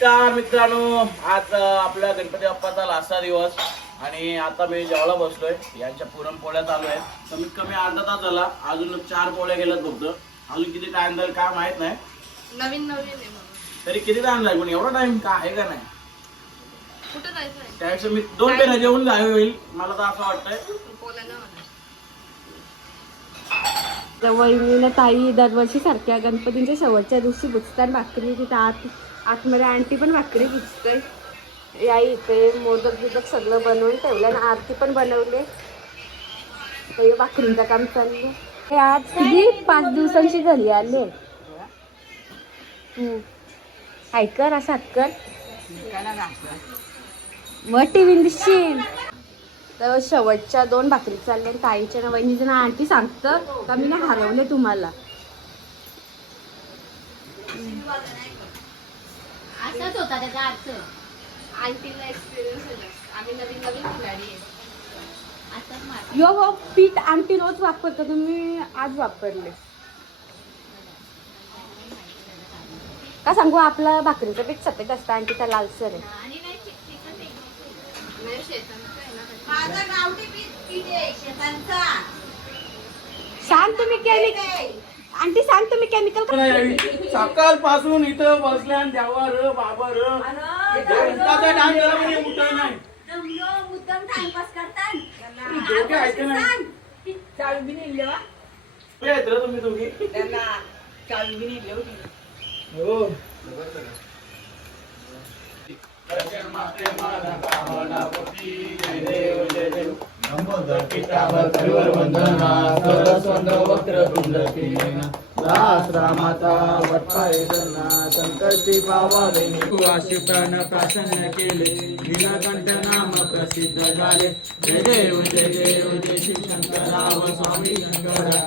नमस्कार मित्रांनो आज आपल्या गणपती बाप्पाचा लास्टा दिवस आणि आता मी जेवायला बसलोय. यांच्या पुरणपोळ्या चालू आहेत. कमीत कमी अर्धा तास झाला. अजून चार पोळ्या गेल्यात फक्त. अजून किती टाइम जाईल काय माहीत नाही. नवीन नवीन तरी किती टाइम जाईल पण एवढा टाइम का? आहे का नाही? कुठं जायचं त्यापेक्षा मी दोन पेऱ्या जेवून जावे होईल. मला तर असं वाटतंय. वहिनीला ताई दरवर्षी सारख्या गणपतींच्या शेवटच्या दिवशी बुचतात भाकरी तिथं आत आतमध्ये आंटी पण भाकरी बुचते या इथे मोदक बिदक सगळं बनवून ठेवलं आणि आरती पण बनवले. तर भाकरींचं काम चाललं हे आज किती? पाच दिवसांची घरी आले ऐकर असं कर मग टी व्ही दिसशील. तर शेवटच्या दोन भाकरी चालल्या आणि ताईच्या ना ना आंटी सांगतं का मी ना हरवले तुम्हाला. असंच होता त्याचा अर्थ. आंटीला एक्सपिरियन्स. आम्ही नवीन नवीन खिलाडी आहे. मार. यो हो पीठ आंटी रोज वापरतो तुम्ही आज वापरले. का सांगू आपलं भाकरीचं पीठ सफेद असतं आंटी त्या लालसर आहे. आणि नाही ति- तिखट आहे. नाही शेतांचं आहे ना सांग तुम्ही केमिकल आंटी सांग तुम्ही केमिकल सकाळपासून इथं बसल्या आणि देवा र बाबा म्हणजे उठा नाही दोघे ऐका नाही कुठे आहेत रे तुम्ही दोघी हो माता नमो दर्पिता भक्तिवर वंदना सरस्वंद वक्र तुंडकी संकल्पी पावावेनी वाशिष्ठान प्रसन्न केले. नीलकंठ नाम प्रसिद्ध झाले. जय देव जय देव जय श्री शंकराव स्वामी शंकरा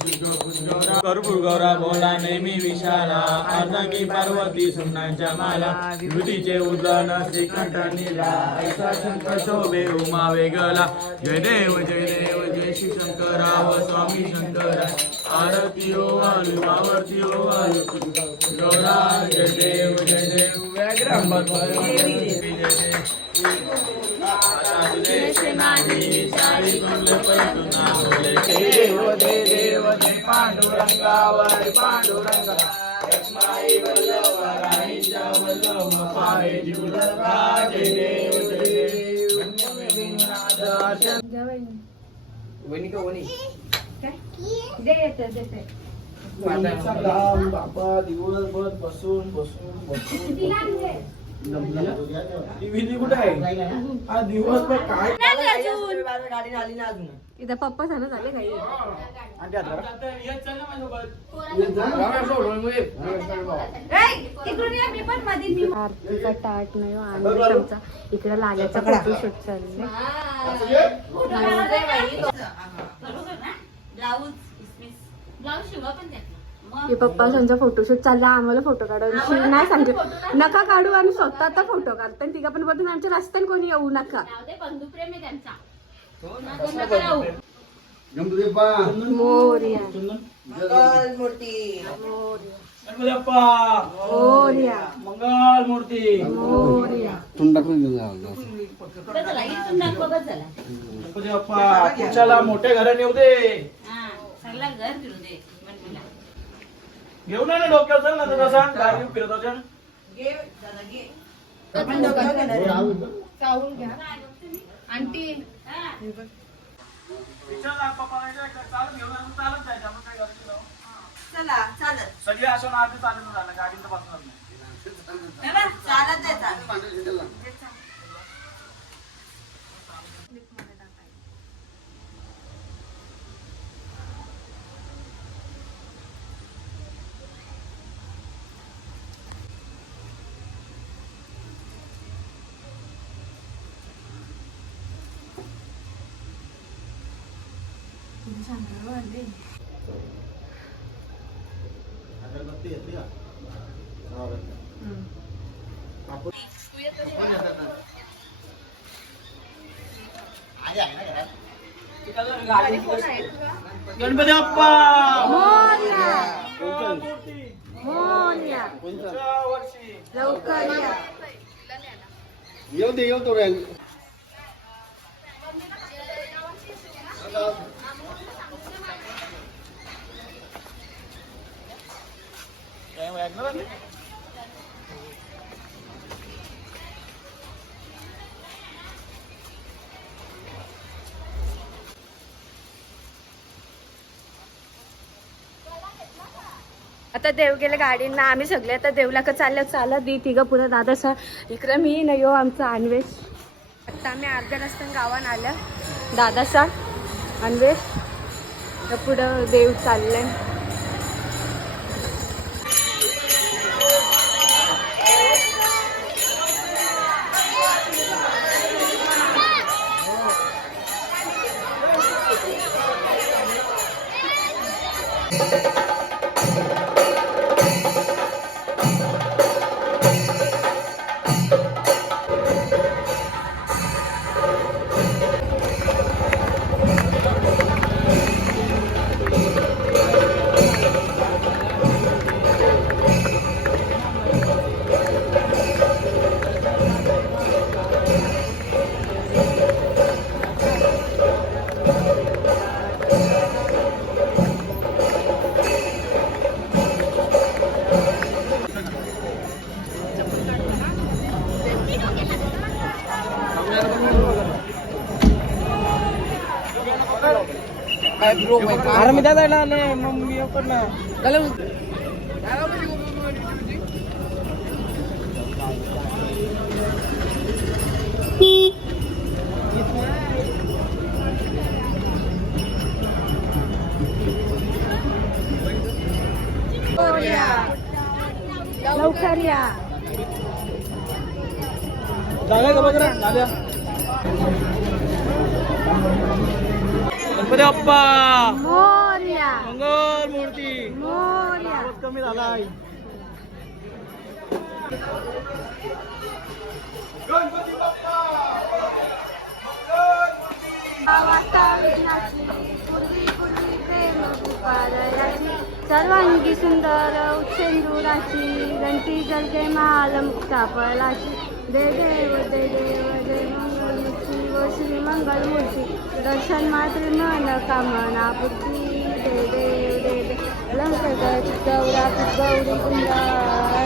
तुझो पुंजोरा कर्पूर गौरा बोला नेहमी विशाला. अर्धकी पार्वती सुमनांच्या माला. युतीचे उदन श्रीकंठ नीला ऐसा शंकर शोभे उमा वेगला. जय देव जय देव जय श्री शंकराव स्वामी शंकरा आरती ओ बालू आरती ओ बालू गौरा जय देव जय देव व्याघ्रम जय देव देव जय देव जय पांडुरंगावर पांडुरंगा लक्ष्माई वल्लभ राणीच्या वल्लभ पाय जीवलगा जय देव जय देव दर्शन सकाळ बाबा दिवसभर बसून बसून बसून टीव्ही कुठे आहे हा दिवसभर काय इथं पप्पा झालं झाले काही आरतीचा ताट नाही हो, आणि आमचा इकडे लागायचा फोटोशूट चाललंय ब्लाऊज शिवा पण त्यातला की पप्पा त्यांचा फोटोशूट चालला आम्हाला फोटो काढायला. नाही सांगते. नका काढू आणि स्वतः आता फोटो काढतो. आणि तिघा पण बोलतो आमच्या रस्त्याने कोणी येऊ नका. बंधुप्रेम आहे त्यांचा. मोर्या. गणपती बाप्पा मोर्या. मंगल मूर्ती. मोर्या. झाला. पुढच्याला मोठ्या घराने येऊ दे. सगळा घर फिरू दे. घेऊन डोक्यावर चल ना गाडी हा. चालत. चला सगळे असं आधी चालत झालं गाडीचं बसणार नाही. चालत आहे चालत. गणपती बाप्पा लवकर येऊ दे येऊ तो आता देव गेले गाडींना आम्ही सगळे आता देवला का चाललं चालत दी तिघं पुढं दादा सर इकडे मी न यो आमचा अन्वेष. आता आम्ही अर्ध्या रस्त्यानं गावात आलं दादा सर अन्वेष. तर पुढं देव चाललंय. अरे मी दादा आलोय मग मी येऊ ना लवकर या. झालं का बघ झाल्या गणपती मोर्या. मंगल मूर्ती. मोर्या. कमी झाला वार्ता विघ्नाची पूर्वी पूर्वी प्रेम उपादयाची सर्वांगी सुंदर उच्छेंदुराची घंटी जलगे माल मुक्ताफळाची. दे देव दे देव दे मंगलमूर्ती व श्री मंगलमूर्ती. दर्शन मात्र न कामना. पूर्ती दे देव. दे दे गौरा गौरी कुंदा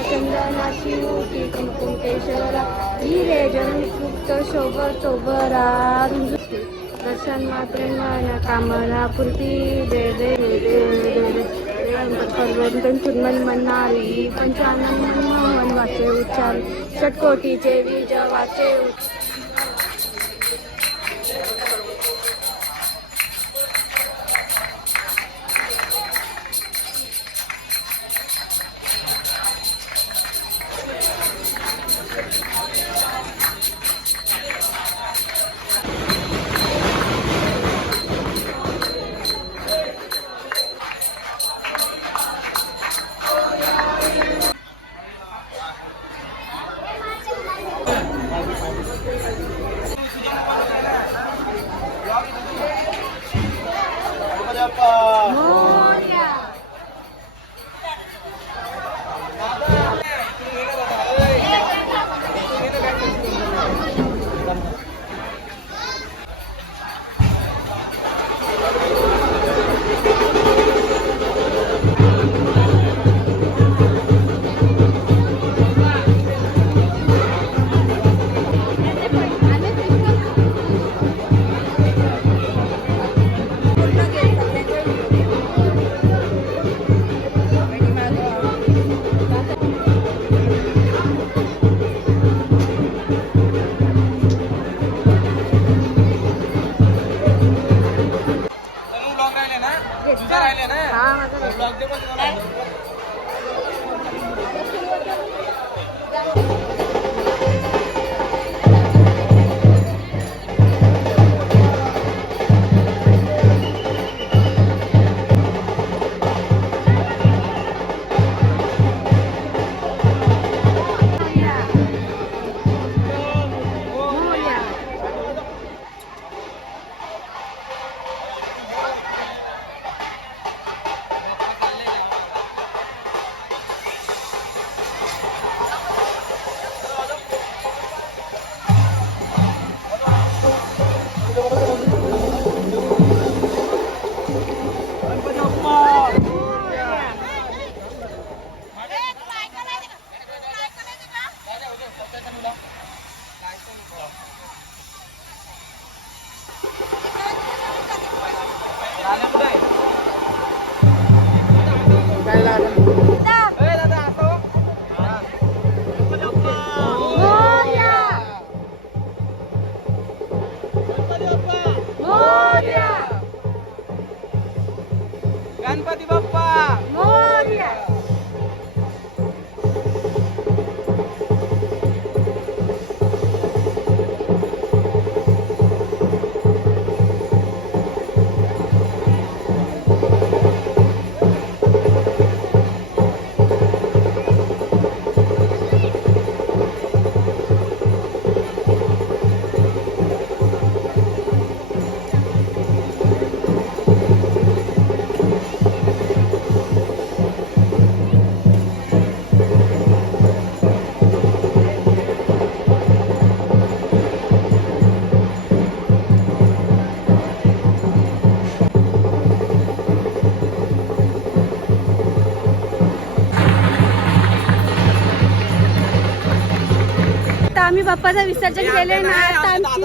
चंदनाची मूर्ती कुंकुम केशरा हिरे जनुक्त शोभतो बरा दर्शन मात्र न कामना. पूर्ती दे दे दे दे दे दे मन म्हणणारी पंचानन मनमोहन वाचे उच्चार षटकोटीचे बीज वाचे गणपती बाप्पा! बाप्पाचं विसर्जन केले ना आता आमची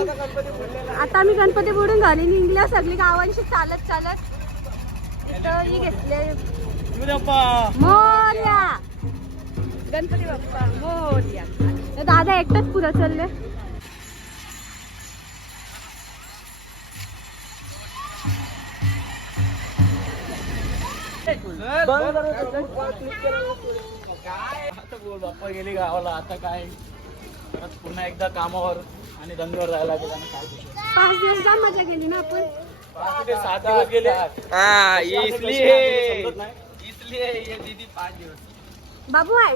आता आम्ही गणपती बुडून घरी निघल्या सगळी गावांशी चालत चालत. इथं ही घेतले मोर्या. गणपती बाप्पा मोर्या. दादा एकटाच पुढं चालले. काय? आता बोल बाप्पा गेली गावाला आता काय? परत पुन्हा एकदा कामावर आणि धंद्यावर जायला लागेल आणि काय विषय. पाच दिवस जाम मजा केली ना आपण? पाच सात दिवस गेले. हा इसलिए समजत नाही. इसलिए ये दीदी पाच दिवस. बाबू आहे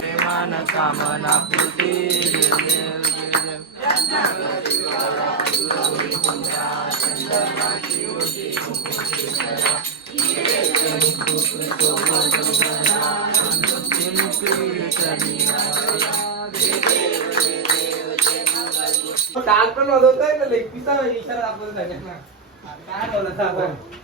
प्रेमान कामना पूर्ती आपण देव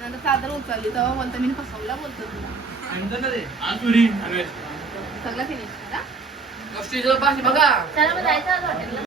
चादर उचलली तेव्हा बोलतो मी फसवला बोलतो तुला? सगळं फिनिश चला मग जायचं आज हॉटेलला.